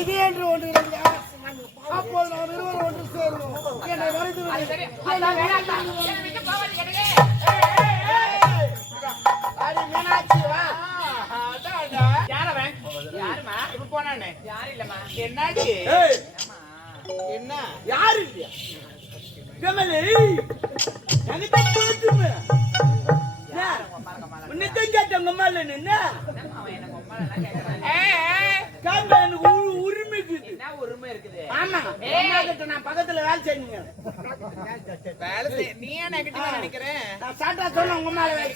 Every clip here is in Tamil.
இது என்று ஒன்று அப்போது நாம் இருவரும் ஒன்று சேருவோம். என்னை வரைந்து என்ன யாரு உரிமை இருக்குது. ஆமா நான் பக்கத்துல வேலை செய்யுங்க. நீ நினைக்கிறேன் உங்க மேல வேலை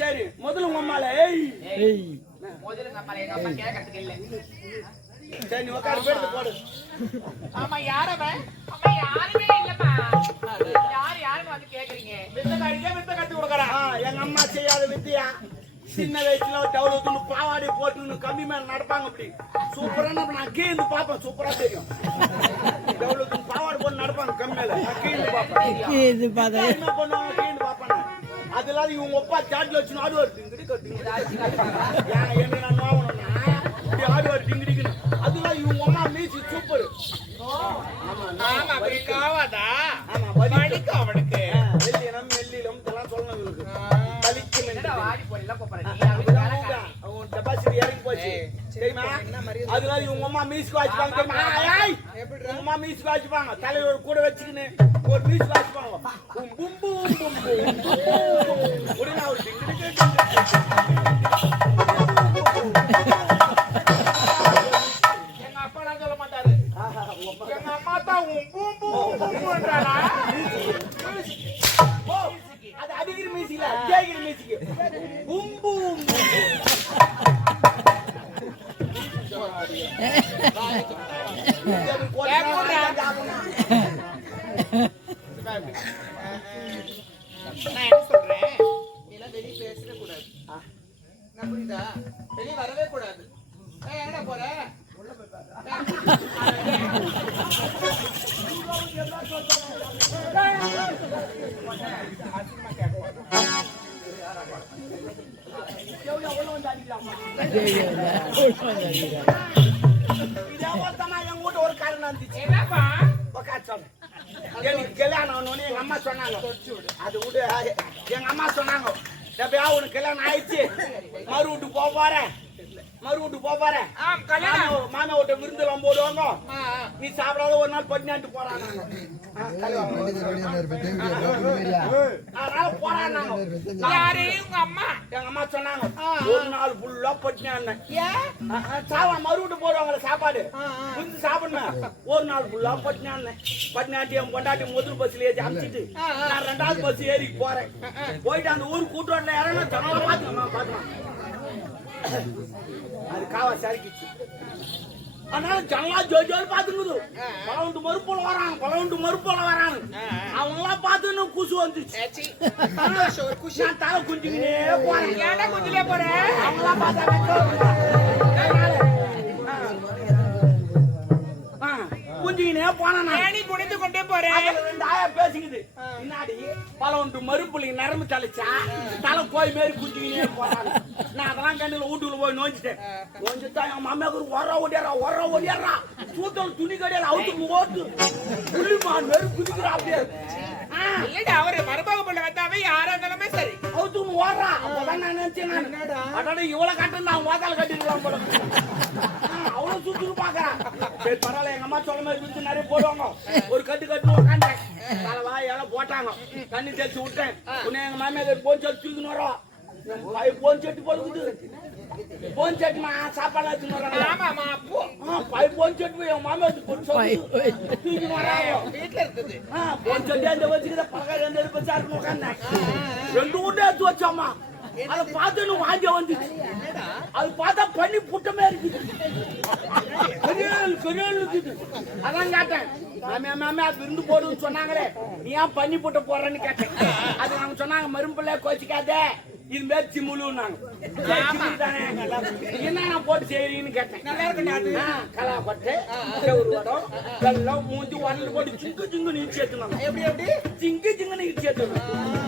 சரி முதல்ல உங்க அம்மால சரி உட்காரு பேருந்து போடு. ஆமா யாரவன் யாருமே இல்லப்பா. யாருன்னு வந்து கேக்குறீங்க? வித்த கட்டி கொடுக்கறான். எங்க அம்மா செய்யாத வித்தியா சின்ன வயசுல டவுலுக்கு பாவாடி போட்டு கம்மி மேல நடப்பாங்க. அப்படி சூப்பரா நான் கீழ்ந்து பாப்பேன். சூப்பரா தெரியும். டவுலுக்கு பாவாடி போட்டு நடப்பாங்க கம்மி மேல. நான் கீழ்ந்து பாப்பேன். என்ன பண்ணுவாங்க கீழ்ந்து பாப்பேன். அதெல்லாம் இவங்க அப்பா சாட்ல வச்சு ஆடுவார். டிங்கிடி என்ன நான் நோவணும்னா இப்படி ஆடுவார் டிங்கிடிக்கு. அதெல்லாம் இவங்க அம்மா மீசி சூப்பர். ஆமா காவாதா. ஆமா வலிக்கு அவனுக்கு வெள்ளினம் வெள்ளிலம் இதெல்லாம் சொல்லணும். இவங்களுக்கு வலிக்கு வாடி போறீல போறீங்க. அவங்க டெபாசிட் ஏறி போச்சு தெரியுமா? அதெல்லாம் இவங்க அம்மா மீசி வாசிப்பாங்க தெரியுமா? எப்படி உங்க அம்மா மீசி வாசிப்பாங்க. தலையோட கூட வச்சுக்கின்னு ஒரு மீசி வாசிப்பாங்க. பும் பும் பும் உடனே அவர் எங்க அப்பா நான் சொல்ல மாட்டாரு. எங்க அம்மா தான் அது அடிக்கிற மீசிக்கல கேட்கிற மீசிக்கு பும் பும் நான் என்ன சொல்றேன், நீலாம் வெளியே பேசவே கூடாது. நான் புரியுதா? வெளியே வரவே கூடாது. எங்கடா போற? ஒரு காரணம் இருந்துச்சு. என்னப்பா எனக்கு கல்யாணம் ஆனோன்னு எங்க அம்மா சொன்னாங்க. அது விடு. எங்க அம்மா சொன்னாங்க எப்பயா உனக்கு கல்யாணம் ஆயிடுச்சு மறு வீட்டுக்கு போக போறேன். மறு வீட்டுக்கு போக போறேன். மாமா வீட்டை விருந்தெல்லாம் போடுவாங்க. நீ சாப்பிடாத ஒரு நாள் பட்டினாட்டு போறாங்க. அதனால போறாங்க. யாரு உங்க அம்மா? எங்க அம்மா சொன்னாங்க ஒரு நாள் ஃபுல்லா பட்டினா சாவா மறு வீட்டு போடுவாங்கள சாப்பாடு விருந்து சாப்பிடணும். ஒரு நாள் ஃபுல்லா பட்டினா பட்டினாட்டி என் பொண்டாட்டி முதல் பஸ்ல ஏறி அமிச்சிட்டு நான் 2வது பஸ் ஏறி போறேன். போயிட்டு அந்த ஊர் கூட்டுறோட்ல யாரும் ஜனமா பாத்துக்கலாம். அது காவா சரிக்கிச்சு. அதனால ஜனலா ஜோஜோல் பாத்துக்குது. பலவுண்டு மறுப்போல வராங்க. அவங்க எல்லாம் பார்த்து குசு வந்துச்சு. நான் தலை குஞ்சுக்கினே போறேன். ஏன்டா குஞ்சிலே போறேன்? அவங்களாம் குஞ்சுக்கினே போனேன். குடிந்து கொண்டே போறேன். 2 ஆயா பேசிக்குது. முன்னாடி பலவுண்டு மறுப்புள்ளிங்க நரம்பு தலைச்சா தலை கோய் மாரி குஞ்சுக்கினே போறாங்க. நான் அதெல்லாம் கண்டில வீட்டுக்குள்ள போய் நோஞ்சிட்டேன். நோஞ்சிட்டா என் மாமியாவுக்கு ஒர ஓடியாரா சூத்தல் துணி கடையில அவுத்துக்கு ஓட்டு புள்ளிமான் மாரி குதிக்கிறா. அப்படியே இல்லடா அவரு மருமக பண்ண வந்தாவே யாரா இருந்தாலுமே சரி அவுத்துக்கு ஓடுறா. அப்பதான் நான் நினைச்சேன் அடடா இவ்வளவு கட்டு நான் ஓதால கட்டிருக்கலாம் போல. அவ்வளவு சுத்துக்கு பாக்குறான். சரி பரவாயில்ல. எங்க அம்மா சொல்ல மாதிரி வித்து நிறைய போடுவாங்க. ஒரு கட்டு கட்டு உட்காந்தேன். தலைவா எல்லாம் போட்டாங்க. தண்ணி தேய்ச்சி விட்டேன். உன்னை எங்க மாமியார் போன் சொல்லி தூக்கின்னு வரோம். போன் செட்டு போடுக்குது. போன் செட்டுமா சாப்பாடு வச்சுன்னு வராங்க. போன் செட்டு என் மாமியார் தூக்கின்னு வராங்க. வீட்டுல இருக்குது போன் செட்டு அந்த வச்சுக்கிற பக்கம் 2 பச்சா இருக்குன்னு உட்காந்தேன். 2 ஊட்டை எடுத்து வச்சோம்மா. அதை பார்த்து வாங்க வந்துச்சு. அது பார்த்தா பண்ணி புட்டமே இருக்குது. அதான் கேட்டேன் மாமியா விருந்து போடுன்னு சொன்னாங்களே நீ ஏன் பண்ணி புட்ட போறேன்னு கேட்டேன். அது நாங்க சொன்னாங்க மரும்பிள்ளை கோச்சிக்காத இது மேய்ச்சி முழுன்னாங்க. என்ன போட்டு செய்யறீங்கன்னு கேட்டேன். நல்லா இருக்கு. கலா கொட்டை, செவுரு வடம், வெள்ளம், மூஞ்சி உரல் போட்டு சிங்கு சிங்கு நீ சேர்த்துனாங்க. எப்படி எப்படி சிங்கு சிங்கு நீ சேர்த்துனாங்க.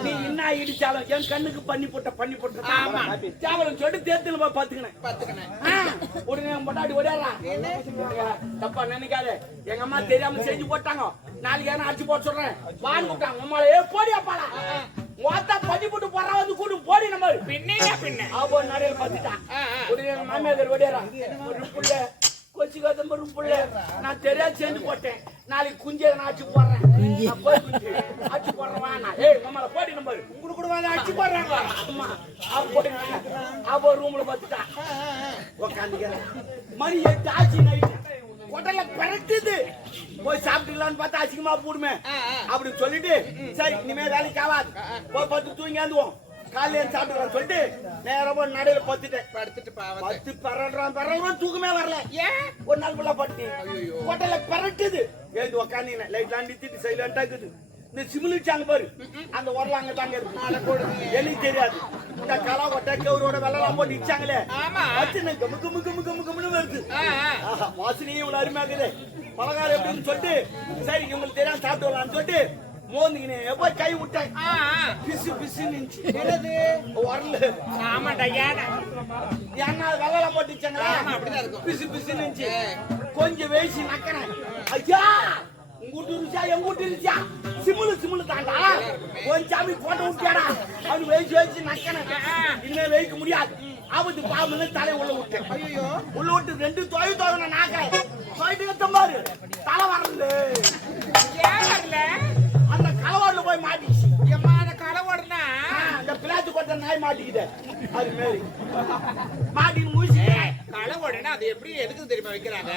நீ என்ன இடிச்சாலும் என் கண்ணுக்கு பண்ணி போட்ட சாவலம் சொல்லிட்டு தேர்தல் போய் பாத்துக்கினேன். உடனே பொட்டாடி ஓடியாரா தப்பா நினைக்காத, எங்க அம்மா தெரியாம செஞ்சு போட்டாங்க, நாளைக்கு ஏன்னா அடிச்சு போட்டு சொல்றேன் வான்னு கூப்பிட்டாங்க. அம்மாளே போடியாப்பாடா மொத்தா பண்ணி போட்டு போறா வந்து கூட்டு போடி நம்ம பின்ன ஆபோ நடையில பார்த்துட்டான். உடனே எங்க மாமியார் ஓடியாரா ஒரு புள்ள கொச்சி கதம்பு புள்ள நான் தெரியாது செஞ்சு போட்டேன், நாளைக்கு குஞ்சை நான் அடிச்சு போடுறேன், அடிச்சு போடுறேன். ஏய் மாமால போடி நம்பர் உங்களுக்கு கூட வந்து அடிச்சு போடுறாங்க. அம்மா அப்போ ரூம்ல பார்த்துட்டான் உக்காந்துக்கிறேன். மணி 8 ஆச்சு நைட்டு. ஹோட்டல்ல பரட்டுது, போய் சாப்பிட்டுலான்னு பார்த்தா அசிங்கமா போடுமே அப்படின்னு சொல்லிட்டு சரி இனிமே வேலைக்கு ஆகாது போய் பத்து தூங்கியாந்துவோம் காலையில சாப்பிட்டுலாம் சொல்லிட்டு நேரம் போய் நடையில பத்துட்டேன். பத்து பரடுறான் தூக்கமே வரல. ஏன் ஒரு நாள் ஃபுல்லா பட்டு ஹோட்டல்ல பரட்டுது. எழுந்து உக்காந்தீங்க லைட் நிறுத்திட்டு சைலண்டா இருக்குது. இந்த சிமிலிச்சாங்க பாரு அந்த உரல அங்க தாங்க இருக்கு, எனக்கு தெரியாது. இந்த கலா கொட்டை கவுரோட வெள்ளலாம் போட்டு இச்சாங்களே கமு கமு கமு கமு கமுன்னு வருது. வாசனையும் இவ்வளவு அருமையாக்குது. பலகாரம் எப்படின்னு சொல்லிட்டு சரி இவங்களுக்கு தெரியாம சாப்பிட்டு வரலான்னு சொல்லிட்டு மோந்திக்கினே எப்போ கை விட்டேன். பிசு பிசுன்னு உரல. ஆமாண்டா ஏன்னா வெள்ளலாம் போட்டு இச்சாங்களா பிசு பிசுன்னு கொஞ்சம் வேசி நக்கிறேன். ஐயா உங்கூட்டு இருச்சா எங்கூட்டு இருச்சா சிமுலு தாண்டா கொஞ்சம் சாமி போட்ட விட்டியாடா அவனு வேசி நக்கணும். இனிமே வைக்க முடியாது ஆபத்து பாம்பு தலை உள்ள விட்டேன். உள்ள விட்டு 2 தொகை நாக்கிறேன். தொகைட்டு பாரு தலை வரல. அந்த கலவாடுல போய் மாட்டிச்சு. கலவாடுனா அந்த பிளாத்து கொட்ட நாய் மாட்டிக்குது. அது மாரி மாட்டின்னு முடிச்சு கலவாடுனா அது எப்படி எதுக்கு தெரியுமா வைக்கிறாங்க?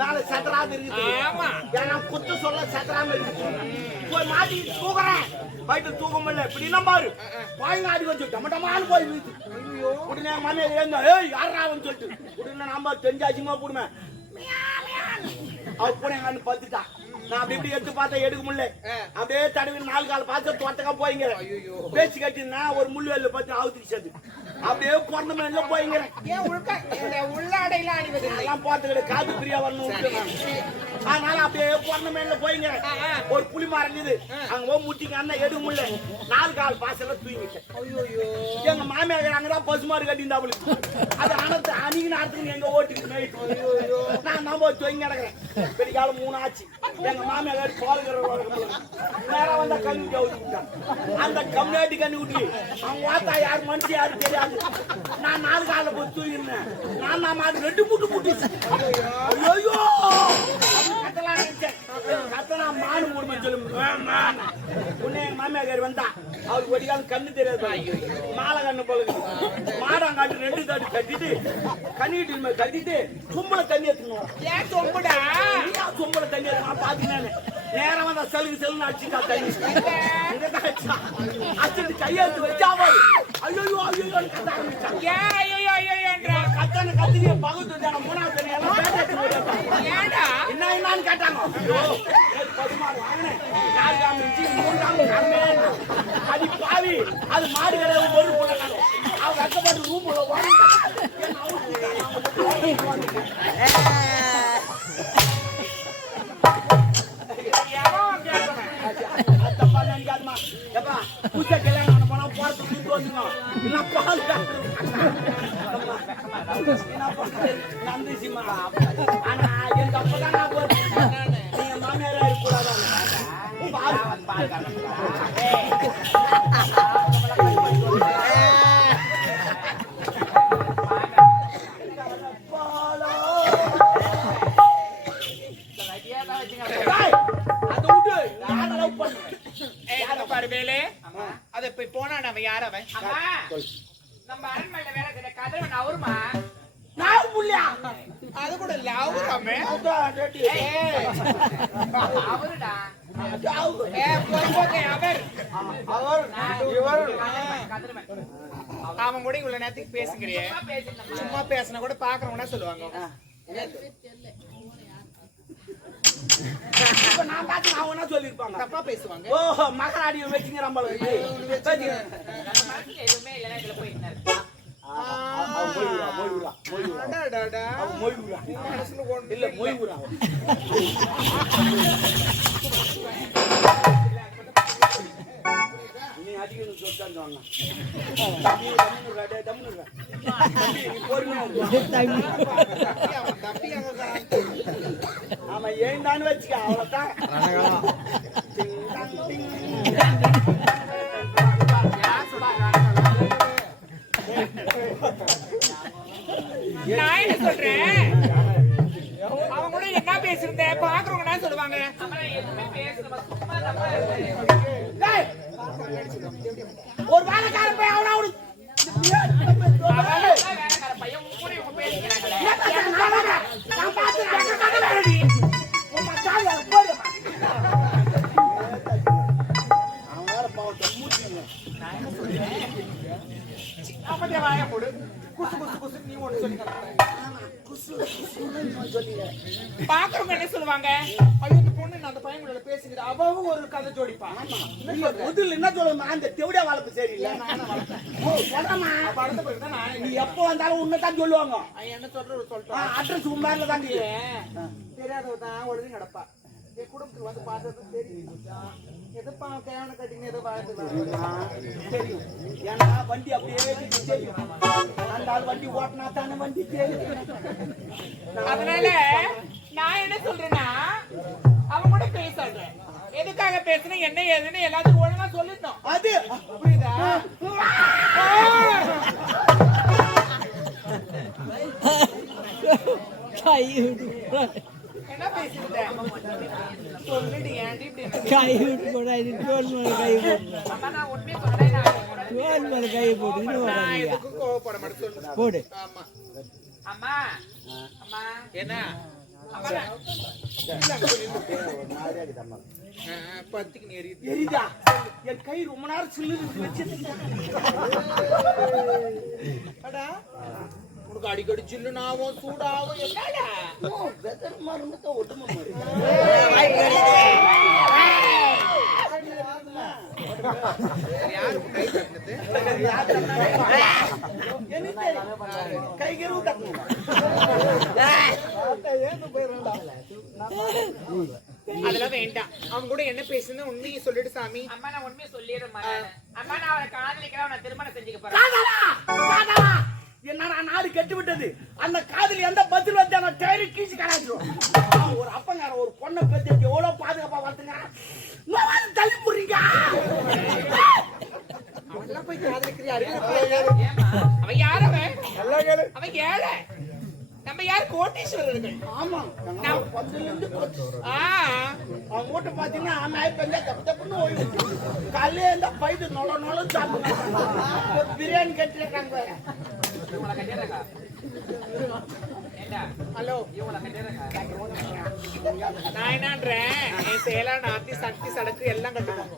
நாளை சத்தராது இருக்குது. ஆமா ஏன்னா குத்து சொல்ல சத்தராம இருக்கு. போய் மாட்டிட்டு தூக்குறேன். போயிட்டு தூக்க முடியல இப்படின்னா பாரு பாய்ங்க ஆடி வச்சு டமட்டமானு போய் வீச்சு. உடனே மாமியார் ஏங்க ஏய் யாராவன்னு சொல்லிட்டு உடனே நாம தெரிஞ்சாச்சுமா போடுமே அவ போன எங்க பத்துட்டா. நான் அப்படி இப்படி எடுத்து பார்த்தா எடுக்க முடியல. அப்படியே தடவி 4 கால் பார்த்து தோட்டக்கா போய்ங்க பேச்சு கட்டினா ஒரு முள்ளுவேல பார்த்து ஆவுத்துக்கு சேர்த்து அப்படியே பிறந்த மேல போய்ங்கிறேன். உள்ளாடையில அணிவதெல்லாம் பார்த்துக்கிட்டு காது பிரியா வரணும். அதனால அப்படியே பிறந்த மேல போய்ங்கிறேன். ஒரு புளி மரம் இருந்தது அங்க போய் முட்டிங்க அண்ணன் எடுக்க முடியல. 4 கால் பாசல தூங்கிட்டேன். எங்க மாமியார் அங்கதான் பசுமாறு கட்டியிருந்தா அவளுக்கு அது அனத்து அணிக்கு நேரத்துக்கு எங்க ஓட்டுக்கு நைட்டு நான் நம்ம தூங்கி கிடக்குறேன். பெரிய காலம் 3 ஆச்சு. எங்க மாமியார் பாலுங்கிற நேரம் வந்தா கண்ணு ஊட்டி அவுத்துட்டான். அந்த கம்யூனிட்டி கண்ணு ஊட்டி அவங்க வாத்தா யாரு மனுஷன் யாரு தெரியாது. நான் 4 காலில் போய் தூங்கிருந்தேன். நான் அது 2 முட்டு முட்டுச்சு. ஐயோ கத்தலாம் நினைச்சேன். கத்தனா மாடு மூணு சொல்லும். உன்னை எங்க மாமியார் வந்தா அவருக்கு ஒரு காலம் கண்ணு தெரியாது. மாலை கண்ணு போல மாடாங்காட்டு 2 தாட்டி கட்டிட்டு கண்ணிட்டு கட்டிட்டு சும்பளை தண்ணி எடுத்துக்கணும். ஏன் சொம்புடா சும்பளை தண்ணி எடுத்துக்கணும் பாத்தீங்கன்னா நேரம் வந்தா செல்லுன்னு அடிச்சுட்டா தண்ணி அடிச்சுட்டு கையெழுத்து வச்சா ஐயோ ஐயோ கத்த ஆரம்பிச்சான். கத்தனை கத்திரியை பகுத்து 3ஆவது தண்ணி எல்லாம் என்னன்னு கேட்டாங்க. பசுமாடு வாங்கினேன் 4 காமி 3 காமி அது பாவி அது மாடு கிடையாது. ஒரு போட்டாங்க அவங்க கஷ்டப்பட்டு ரூம்ல பூச்சை கல்யாணம் போனா போறதுக்கு வந்துங்க நந்திசிமா. ஆனா எங்க அப்பதான் நீங்க மாமியாரா இருக்கக்கூடாது. அது போய் போனா நம்ம யார் அவன்? நம்ம அரண்மனையில வேலை செய்யற கதிரவன் அவருமா? நான் புள்ளியா அது கூட இல்ல அவருமே அவருடா. அவன் கூட இவ்வளவு நேரத்துக்கு பேசுங்கிறியே சும்மா பேசினா கூட பாக்குறவனா சொல்லுவாங்க. நான் பார்த்து நான் ஒன்னா சொல்லிருப்பாங்க தப்பா பேசுவாங்க. ஓஹோ மகராடி வச்சுங்க நம்ம அடடடா. மனசுல ஒண்ணும் இல்ல மொய்வுரா நீ அதிகம் சொல்லிட்டான்னு சொன்னா ஆமா ஏன் வச்சுக்க அவ்வளவுதான் நான் என்ன சொல்றேன், அவன் கூட என்ன பேசிருந்தேன் பாக்குறவங்க என்ன சொல்லுவாங்க? ஒரு வேலைக்காரன் போய் அவனா பையன் கூட இவங்க பேசிக்கிறாங்களே. வாய போடு. குசு குசு குசு நீ ஒண்ணு சொல்லி பாக்குறவங்க என்ன சொல்லுவாங்க? ஐயோ இந்த பொண்ணு நான் அந்த பையன் கூட பேசிக்கிட்டு அவவும் ஒரு கதை ஜோடிப்பா. முதல்ல என்ன சொல்லுமா அந்த தெவிடியா வளர்ப்பு சரியில்லை படத்தை போய் தான் நீ எப்போ வந்தாலும் உன்னதான் சொல்லுவாங்க என்ன சொல்ற சொல்லிட்டோம். அட்ரஸ் உண்மையில தான் தெரியாதவ தான் உடனே நடப்பா. என் குடும்பத்துக்கு வந்து பார்த்தது தெரியும். எதுப்பா கேவன கட்டிங்க ஏதோ வாழ்த்து தெரியும். ஏன்னா வண்டி அப்படியே தெரியும். அந்த ஆள் வண்டி ஓட்டினா தானே வண்டி தெரியும். அதனால நான் என்ன சொல்றேன்னா அவன் கூட பேச சொல்றேன். எதுக்காக பேசணும் என்ன ஏதுன்னு எல்லாத்துக்கும் ஒழுங்கா சொல்லிட்டோம். அது புரியுதா? என்ன பேசிட்டேன் சொல்லிட்டு ஏன்டி இப்படி கை விட்டு போடா இது தோல் மேல கை போடு அம்மா நான் உண்மையை சொல்றேன். தோல் மேல கை போடு இன்னும் நான் எதுக்கும் கோவப்பட மாட்டேன் சொல்லு. போடு ஆமா அம்மா அம்மா என்ன அம்மா பத்துக்கு நேரி எரிதா என் கை ரொம்ப நேரம் சில்லு வச்சு உனக்கு அடிக்கடி சில்லுனாவும் சூடாவும் என்னடா மருந்துக்க ஒட்டுமா மாதிரி கை கருவு தட்டணும் அதெல்லாம் வேண்டாம். அவன் கூட என்ன பேசுன்னு உண்மையை சொல்லிட்டு சாமி. அம்மா நான் உண்மையை சொல்லிடுறேன். அம்மா நான் அவரை காதலிக்கிறேன், நான் திருமணம் செஞ்சுக்க போறேன். என்னடா நாடு கெட்டு விட்டது. அந்த காதலி எந்த பதில் வந்து அவன் டயரு கீச்சு கலாச்சிடும். ஒரு அப்பங்கார ஒரு பொண்ணை பத்தி எவ்வளவு பாதுகாப்பா வளர்த்துங்க தள்ளி போடுறீங்க. அவெல்லாம் போய் காதலிக்கிறியா? அவன் யார்? அவன் ஏழை. நம்ம யார் கோட்டீஸ்வரர்கள். ஆமா அவன் மூட்டை பாத்தீங்கன்னா நாய் பெஞ்சா தப்பு தப்புன்னு ஓய்வு காலையில இருந்தா பைது நொல நொல சாப்பிடுவாங்க. பிரியாணி கட்டிருக்காங்க. ஹலோ நான் என்னன்றேன், என் சேலான ஆத்தி சக்தி சடக்கு எல்லாம் கட்டுவாங்க.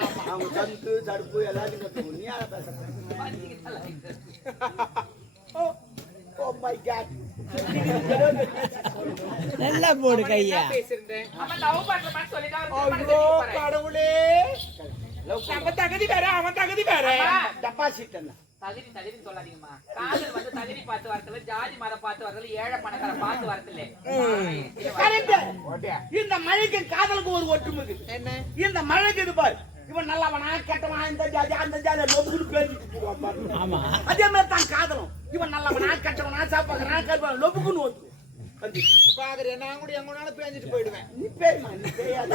ஆமா அவங்க சந்து தடுப்பு எல்லாத்தையும் கட்டுவோம். நீ யார பேசுற? Oh my God. நல்லா போடு கையா. பேசிருந்தேன். அவன் லவ் பண்றமான்னு சொல்லிட்டான். கடவுளே நம்ம தகுதி வேற அவன் தகுதி வேற. டெபாசிட் என்ன தகுதி சொல்லாதீங்கம்மா. காதல் வந்து தகுதி பார்த்து வரதுல, ஜாதி மதம் பார்த்து வரதுல, ஏழை பணக்கார பார்த்து வரதுல. இந்த மழைக்கு காதலுக்கு ஒரு ஒற்றுமை என்ன? இந்த மழைக்கு இது பாரு, இவன் நல்லவனா கெட்டவனா, இந்த ஜாதி அந்த ஜாதி லொபுக்குன்னு பேசிட்டு போவான். ஆமா அதே மாதிரி தான் காதலும். இவன் நல்லவனா கெட்டவனா சாப்பாக்குறா கருப்பான் லொபுக்குன்னு ஓட்டு பாக்குற நான் கூட எங்கனாலும் பேஞ்சிட்டு போயிடுவேன். நீ பேருமா நீ பேயாத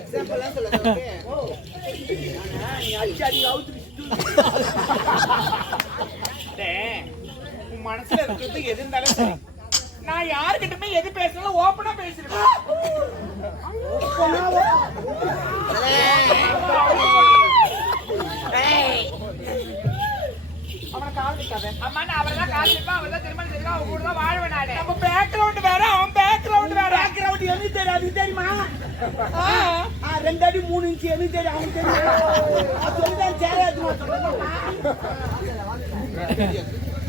எக்ஸாம்பிள் எல்லாம் சொல்லுங்க. நீ அடிச்சு அடி அவுத்து உன் மனசுல இருக்கிறது எது இருந்தாலும் சரி. நான் யாருக்கிட்டமே எது பேசணும் ஓப்பனா பேசிருக்கேன். அவனை காதலிக்காத. அம்மா நான் அவரை தான் காதலிப்பேன், அவரை தான் திருமணம் செய்வேன், அவங்க கூட தான் வாழ்வேன் நானு. நம்ம பேக்ரவுண்ட் வேற, அவன் பேக்ரவுண்ட் வேற. பேக்ரவுண்ட் எனக்கு தெரியாது தெரியுமா? 2 அடி 3 இன்ச்சு எனக்கு தெரியும். அவனுக்கு தெரியும். சொல்லிதான் சேராது.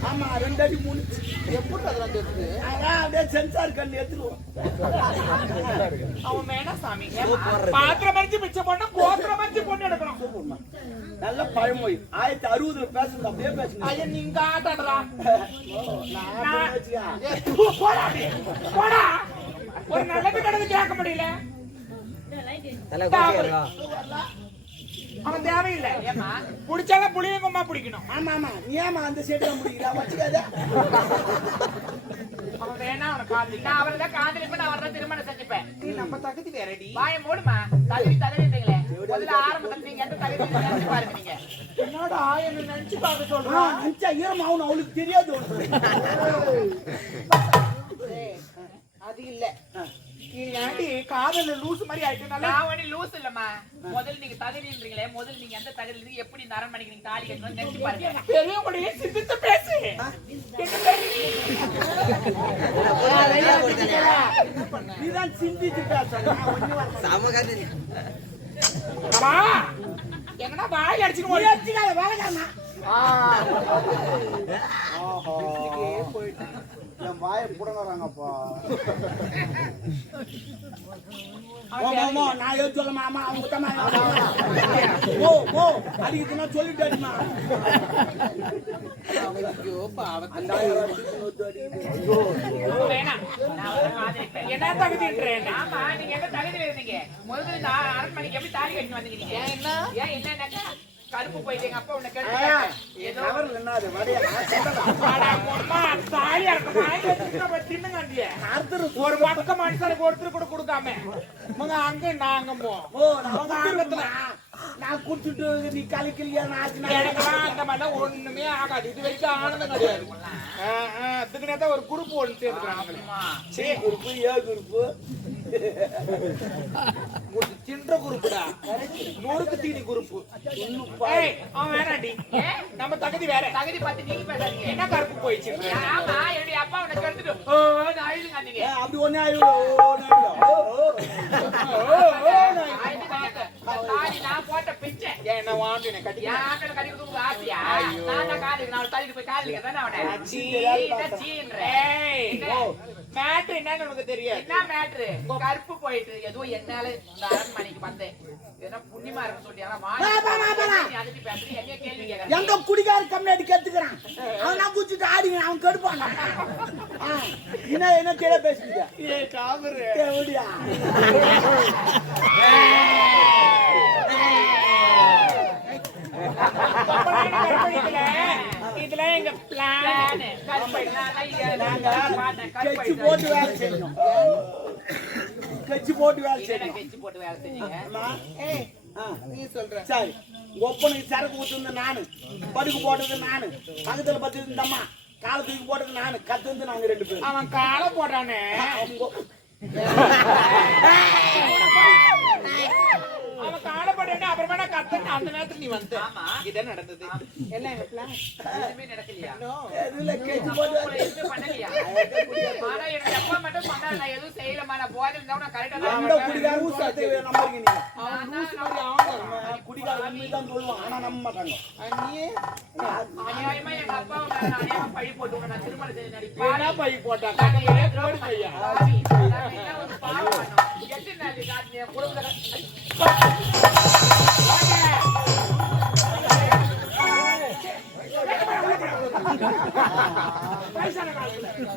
ஆமா 2 அடி 3 எப்படி அதெல்லாம் தெரியுது? அதான் அப்படியே சென்சார் கண்ணு எடுத்துருவோம். அவன் வேணா சாமி. பாத்திரம் மறிச்சு மிச்சம் போட்டா கோத்திரம் மறிச்சு பொண்ணு எடுக்கணும். நல்ல பழமொழி 1960 பேசுறது அப்படியே பேசுங்க. ஐயா நீங்க ஆட்டாடுறா. நான் வச்சுக்கா. போடா அப்படியே. போடா. ஒரு நல்லது கடந்து கேட்க முடியல. அவன் தேவையில்லை. ஏமா புடிச்சாலும் புளியங்குமா பிடிக்கணும். ஆமா ஆமா நீ ஏமா அந்த சைடுல முடிக்கிறா வச்சுக்காத. அவன் வேணா அவனை காதலி. நான் அவரை தான் காதலிப்பேன், நான் அவரை தான் திருமணம் செஞ்சுப்பேன். நீ நம்ம தகுதி வேறடி. வாயை மூடுமா, தகுதின்றீங்களே. முதல்ல ஆரம்பத்துல நீங்க எந்த தகுதி நினைச்சு பாருங்க. நீங்க என்னடா என்ன நினைச்சு பார்க்க சொல்றான். நினைச்சா ஈரமாவும் அவளுக்கு தெரியாது. அது இல்ல. நீ ஏன்டி காதல்ல லூஸ் மாதிரி ஆயிட்டனால நான் ஒண்ணு லூஸ் இல்லம்மா. முதல்ல நீங்க தகுதின்றீங்களே, முதல்ல நீங்க எந்த தகுதியில இருந்து எப்படி இந்த அரண்மனைக்கு நீங்க தாலி கட்டணும்னு நினைச்சு பாருங்க. பெரியவங்களுடைய சிந்தித்து பேசு. நீதான் சிந்திச்சு பேசணும். அம்மா எங்கனா வாய் அடிச்சுன்னு ஓடி வச்சுக்காத வேலைக்காரனா. என் வாயை புடங்கறாங்கப்பா. நான் ஏன் சொல்ல மாமா அவங்க தம்மா ஓ ஓ அடிக்குதுன்னா சொல்லிட்டாடிமா. வேணாம், நான் அவரை காதலிப்பேன். என்ன தகுதின்றேன். ஆமா, நீங்க எந்த தகுதியில இருந்தீங்க? முதல்ல இந்த அரண்மனைக்கு எப்படி தாலி கட்டி வந்தீங்க நீங்க? ஏன் என்னன்னாக்கா கருப்பு போயிட்டு எங்க அப்பா உன்னை கேட்டு ஏதோ என்னது வடையா தாலியா இருக்கும் தின்னுங்க. ஒரு பக்க மனுஷனுக்கு ஒருத்தர் கூட கொடுக்காம அங்க நாங்க நான் குடுத்துட்டு நீ கலைக்கலையா எனக்குலாம் அந்த மாதிரிலாம் ஒண்ணுமே ஆகாது. இது வரைக்கும் ஆனந்தம் கிடையாது. அதுக்குனே ஒரு குரூப் ஒன்று சேர்ந்துக்கிறாங்க. குரூப்பு ஏ குரூப்பு தின்ற குரூப்புடா, நூறுக்கு தீனி குரூப்பு. அவன் வேணாண்டி, நம்ம தகுதி வேற. தகுதி பார்த்து நீங்க பேசாதீங்க. என்ன கருப்பு போயிடுச்சு. ஆமா, என்னுடைய அப்பா உன்னை கெடுத்துட்டு அழுதுங்க நீங்க. அப்படி ஒன்னே ஆயிடும். தாலி நான் போட்ட பிச்சை. என்ன வாண்டு என்ன கட்டி என் ஆட்டை கட்டி கொடுக்க ஆசையா? நான் தான் காதலிக்கிறேன். நான் தள்ளிட்டு போய் காதலிக்கிறேன் அவனை. மேட்ரு என்னன்னு உனக்கு தெரியாது. என்ன மேட்ரு? கருப்பு போயிட்டு ஏதோ என்னால இந்த அரண்மனைக்கு வந்தேன். ஏன்னா புண்ணியமா இருக்கு சொல்லி அதட்டி பேசுறேன். என்ன கேள்வி கேட்கறேன்? எந்த குடிகார கம்யூனிட்டி கத்துக்கிறான் அவன் நான் குடிச்சிட்டு ஆடிங்க அவன் கடுப்பான். என்ன என்ன கேட பேசுறீங்க? எப்படியா இதுல எங்க பிளான் கட்சி போட்டு வேலை செய்யணும். கட்சி போட்டு வேலை செய்யணும். கெச்சு போட்டு வேலை செஞ்சீங்க. நீ சொல்ற சரி ஒப்பனுக்கு சரக்கு ஊத்துந்து நானு, படுக்கு போட்டது நானு, பக்கத்துல பத்து இந்த அம்மா கால தூக்கி போட்டது நானு, கத்து வந்து நாங்க 2 பேரும். அவன் காலை போட்டானே அவன் காலை போட்டானே அப்புறமா கத்த அந்த நேரத்துக்கு நீ வந்து இதான் நடந்தது. என்ன எங்க பிளான் எதுவுமே நடக்கலையா? இதுல கட்சி போட்டு உங்களை எதுவுமே பண்ணலையா? ஆனா எனக்கு எப்ப மட்டும் பண்ணாரு. நான் எதுவும் செய்யலமா. நான் போதை இருந்தா நான் கரெக்டா அந்த குடிகார ஊசாத்தை நம்புறீங்க நீங்க. அவன் குடிகார உண்மைதான் சொல்லுவான் ஆனா நம்ப மாட்டாங்க. அநியாயமா எங்க அப்பா அநியாயமா பழி போட்டு உன்னை நான் திருமணம் செஞ்சு பாடா நடிப்பேன். பை போட்டா கட்டமையே போடு பையா. ஒரு பாவம் பண்ணோம். எட்டு நாள் காட்டு என் குடும்பத்தை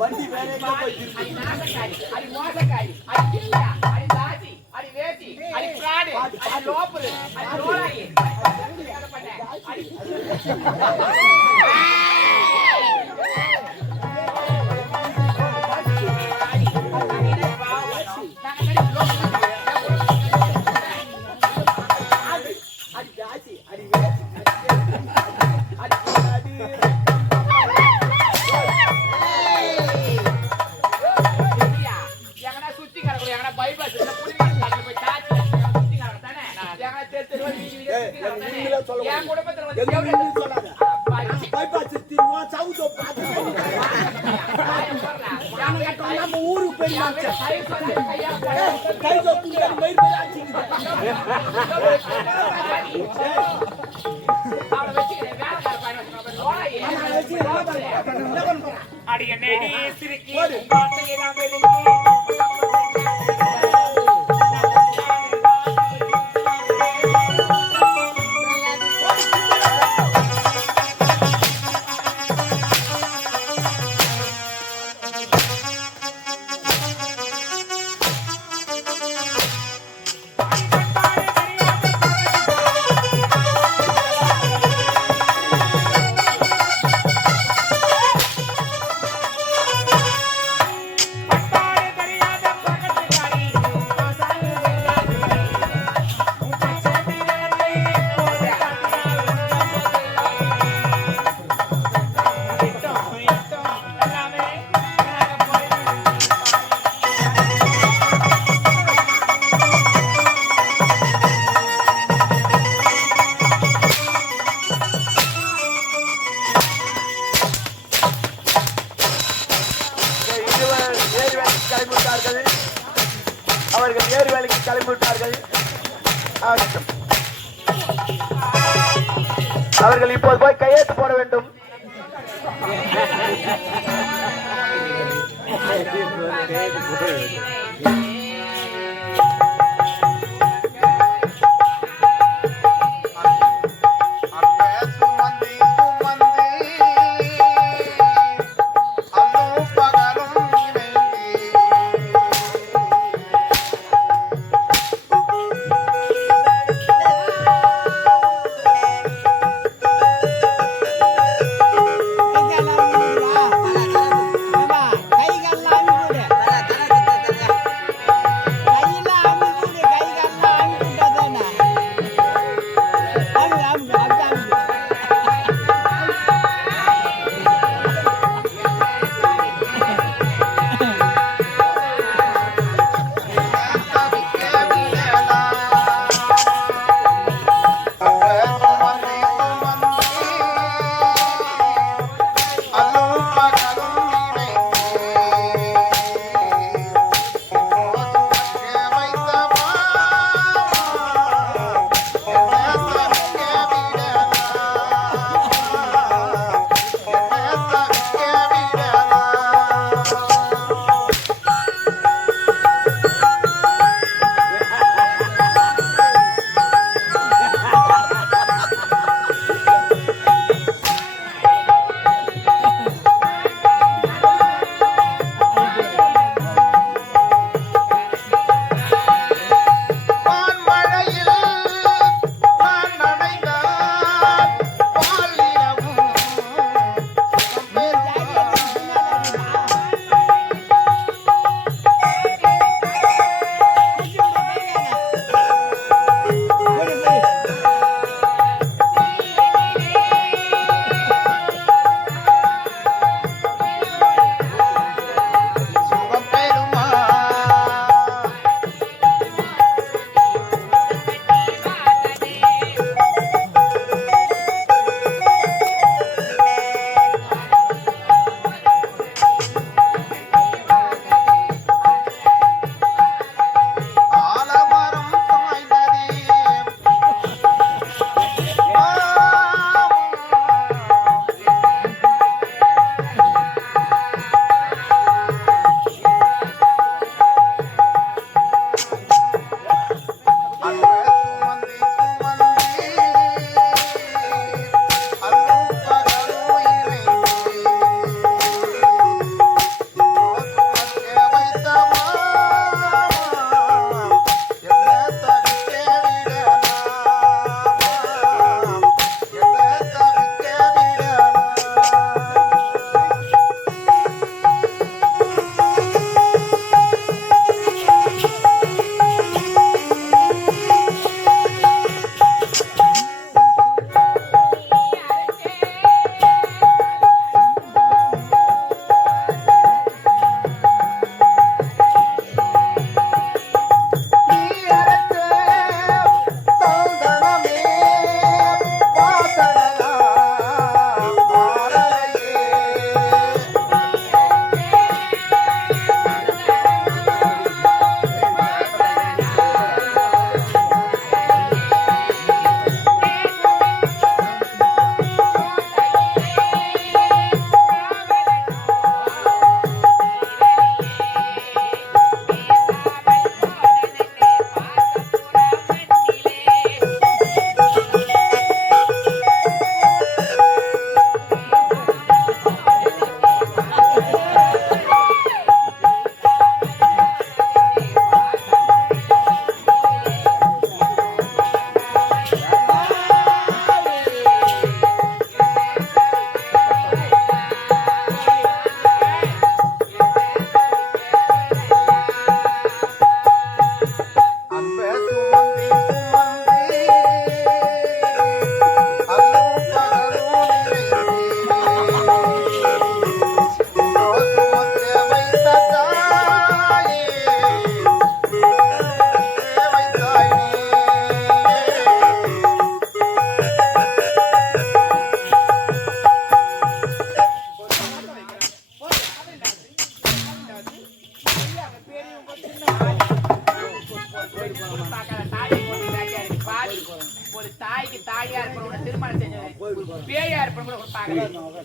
வண்டி வேற எங்க போய் அடி நாசக்காரி, அடி மோசக்காரி, அடி கில்லியா, அடி தாசி, அடி வேசி, அடி பிராடு, அடி லோப்பரு, அடி லோலாயி, அடி ஊருக்கு போய் அவளை வச்சுக்கிறேன். வேலைக்கார பையன் வச்சுக்கணும். அடி என்னடி சிரிக்கி வார்த்தையை நான் வெளியே அவர்கள் ஏறு வேலைக்கு கிளம்பிவிட்டார்கள். அவர்கள் இப்போது போய் கையெழுத்து போட வேண்டும்.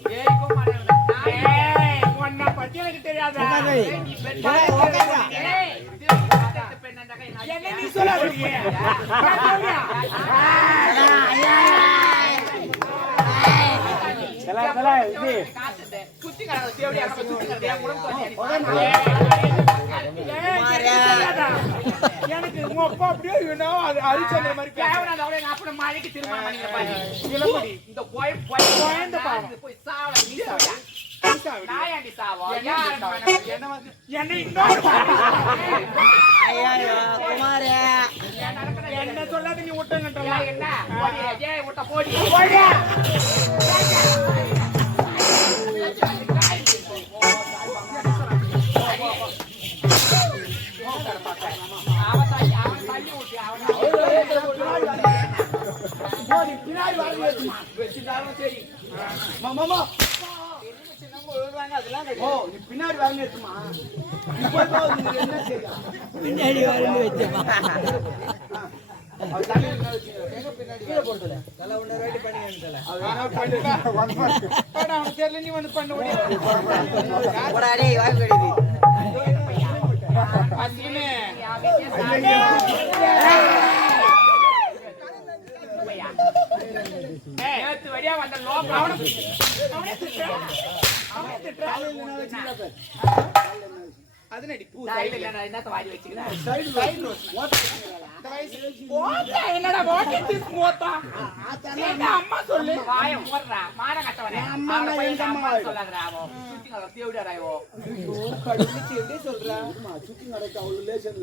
ஜெயிக்கும் மாட்டேன். ஏய், உன்னை பத்தி எனக்கு தெரியாதா? உட்காரு. நீ பெண் ஏய், உட்காருடா. ஏய், என்ன நீ சொல்லாதீங்க. சுத்தி கடை தேவடி அங்க சுத்தி கடை என் உடம்பு தோண்டி எனக்கு உங்க அப்பா அப்படியே அது அழிச்ச மாதிரி கேவலம் அவளை நான் அப்படி மாறிக்கு திருமணம் பண்ணிக்கிற பாரு. இளமுடி. இந்த குழந்தை பாவம். போய் சாவல நீ சாவல நாயாண்டி சாவா என்ன இன்னொரு ஐயோ குமாரே என்ன சொல்லாத நீ விட்டங்கன்ற என்ன ஏய் விட்ட போடி அவன் தள்ளி விட்டு பின்னாடி வரணும் வச்சுட்டாலும் சரி மாமா ஓ நீ பின்னாடி வரணும் இருக்குமா இப்போ என்ன செய்யும் பின்னாடி வரணும் வச்சமா தெரியல நீ வந்து பண்ண முடியாது நேத்து வழியா வந்த லோகம் அது நடி பூ என்னத்த வாடி வச்சுக்கிறேன் என்னடா வாட்டி போத்தா அம்மா சொல்லு வாய மூடுறா மான கட்டவனே அம்மா எங்க அம்மா சொல்லாதடா அவன் சுத்தி நல்லா தேவடிடா இவோ சுத்தி நடக்க அவ்வளவு லேசன்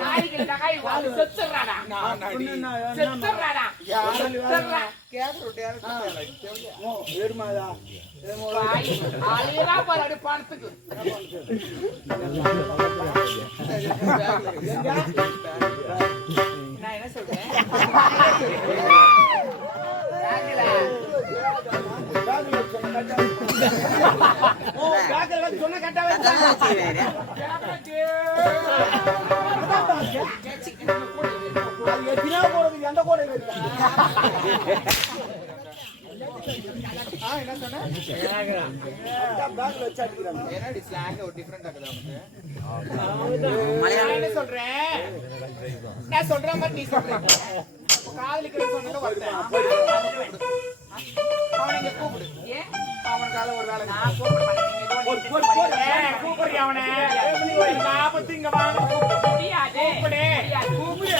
நாய்க்கு நகை வாடி செத்துறாடா செத்துறாடா செத்துறா ஏடுமாதா ஆளியரா பாரு பணத்துக்கு நான் என்ன சொல்றேன் சொன்ன கட்டாவே எத்தனா போறது எந்த கூட என்ன சொன்ன பேக்ல வச்சு அடிக்கிறாங்க என்னடி ஸ்லாங் ஒரு டிஃபரெண்டா இருக்குது நான் என்ன சொல்றேன் நான் சொல்ற மாதிரி நீ சொல்ற காதலிக்கிற சொன்னது வரேன் அவனை கூப்பிடு ஏன் அவனுக்காக ஒரு வேலை நான் கூப்பிடு அவனை ஆபத்து இங்க வாங்க முடியாது கூப்பிடு